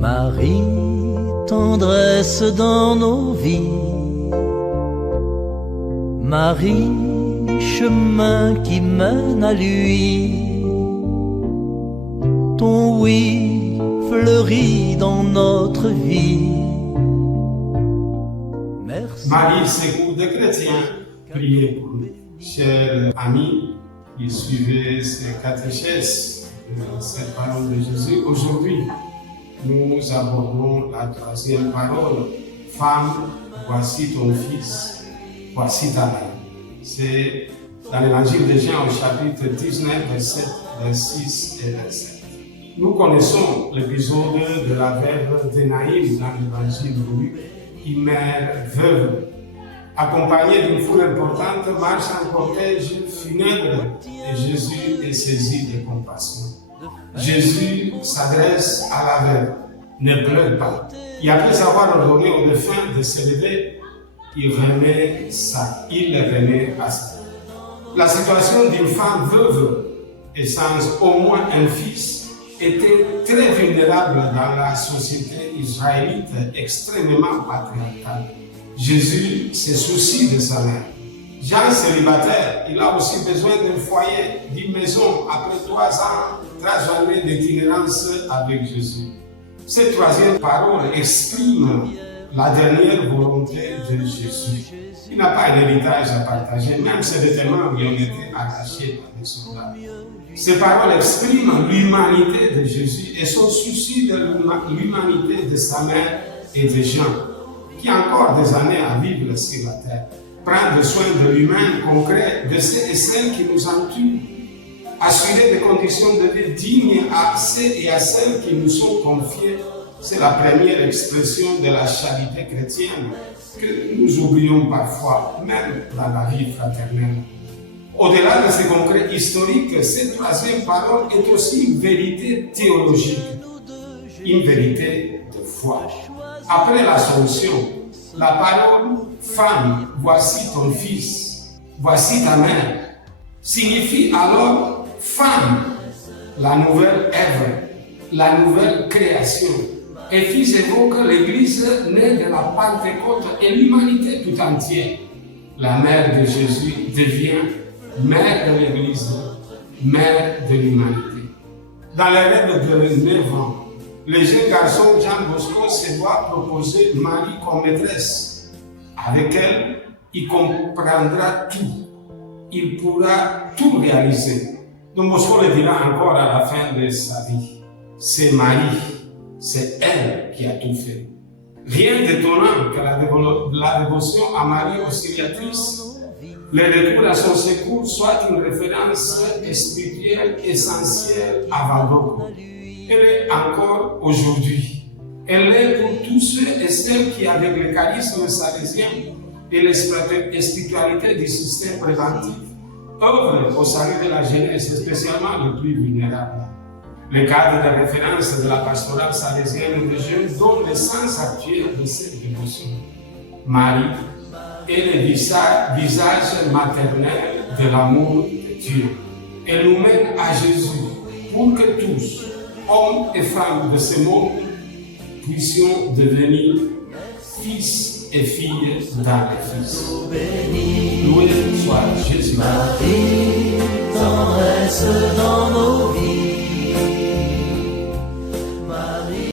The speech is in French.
Marie, tendresse dans nos vies. Marie, chemin qui mène à lui. Ton oui fleurit dans notre vie. Merci. Marie, secours des chrétiens, priez pour nous. Chers amis qui suivez ces catéchèses de cette parole de Jésus, aujourd'hui, nous abordons la troisième parole. Femme, voici ton fils, voici ta mère. C'est dans l'évangile de Jean au chapitre 19, verset 26 et 27. Nous connaissons l'épisode de la veuve de Naïm dans l'évangile de Luc, qui mère veuve, accompagnée d'une foule importante, marche en cortège funèbre et Jésus est saisi de compassion. Jésus s'adresse à la veuve, ne pleure pas. Et après avoir ordonné aux défunts de se lever, il remet à ça. La situation d'une femme veuve et sans au moins un fils était très vulnérable dans la société israélite extrêmement patriarcale. Jésus se soucie de sa mère. Jean célibataire, il a aussi besoin d'un foyer, d'une maison après 3 années d'itinérance avec Jésus. Cette troisième parole exprime la dernière volonté de Jésus. Il n'a pas un héritage à partager, même ses vêtements lui ont été arrachés par les soldats. Ces paroles expriment l'humanité de Jésus et son souci de l'humanité de sa mère et de Jean, qui a encore des années à vivre sur la terre. Prendre soin de l'humain concret, de ceux et celles qui nous entourent. Assurer des conditions de vie dignes à ceux et à celles qui nous sont confiés. C'est la première expression de la charité chrétienne que nous oublions parfois, même dans la vie fraternelle. Au-delà de ce concret historique, cette troisième parole est aussi une vérité théologique, une vérité de foi. Après l'Assomption, la parole « Femme, voici ton fils, voici ta mère » signifie alors « Femme », la nouvelle œuvre, la nouvelle création. Et fils évoque l'Église née de la Pentecôte et l'humanité tout entière. La mère de Jésus devient mère de l'Église, mère de l'humanité. Dans les rêves de 9 ans, le jeune garçon Jean Bosco se voit proposer Marie comme maîtresse. Avec elle, il comprendra tout. Il pourra tout réaliser. Donc Bosco le dira encore à la fin de sa vie. C'est Marie. C'est elle qui a tout fait. Rien d'étonnant que la dévotion à Marie Auxiliatrice, le recours à son secours, soit une référence spirituelle essentielle à Valdoco. Elle est encore aujourd'hui. Elle est pour tous ceux et celles qui, avec le charisme salésien et la spiritualité du système préventif, œuvrent au salut de la jeunesse, spécialement les plus vulnérables. Le cadre de référence de la pastorale salésienne des jeunes donne le sens actuel de cette dévotion. Marie est le visage maternel de l'amour de Dieu. Elle nous mène à Jésus pour que tous, hommes et femmes de ce monde, puissions devenir fils et filles dans le Fils. Loué soit Jésus. Marie, tendresse dans nos vies.